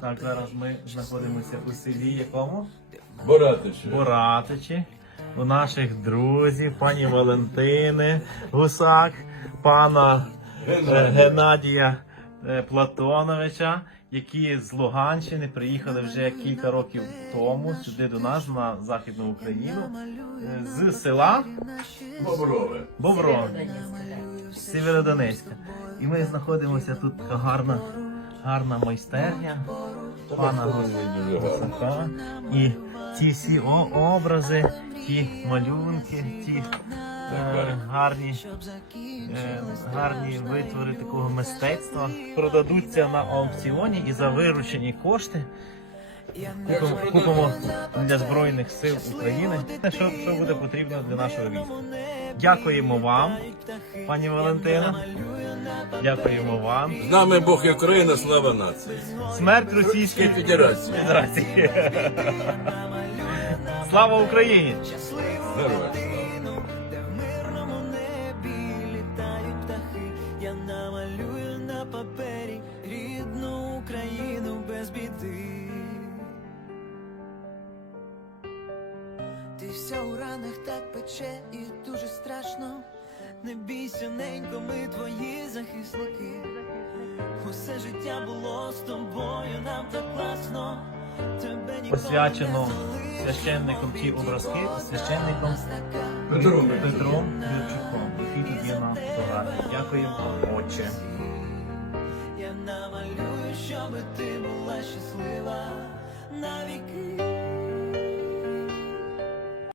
Так, зараз ми знаходимося у селі якому? Боратичі. Боратичі. У наших друзів, пані Валентини Гусак, пана е, Геннадія е, Платоновича, які з Луганщини приїхали вже кілька років тому сюди до нас на Західну Україну е, з села Боброве. Бобро, Сєвєродонецька. І ми знаходимося тут така гарна, гарна майстерня пана. Гусака. І ті всі образи, ті малюнки, ті е, гарні, е, гарні витвори такого мистецтва продадуться на аукціоні і за виручені кошти. Купимо, купимо для Збройних сил України, що, що буде потрібно для нашого війська. Дякуємо вам, пані Валентина. Дякуємо вам. З нами Бог і Україна, слава нації. Смерть Російської Федерації. Федерації. Слава Україні! Героям Вся у ранах так пече і дуже страшно. Не бійся, ненько, ми твої захисники. Усе життя було з тобою, нам так класно. Посвячено священником ті образки, священником Петром. Петром Юрчуком, який тут є на фотографії. Дякуємо, отче. Я намалюю, щоб ти була щаслива.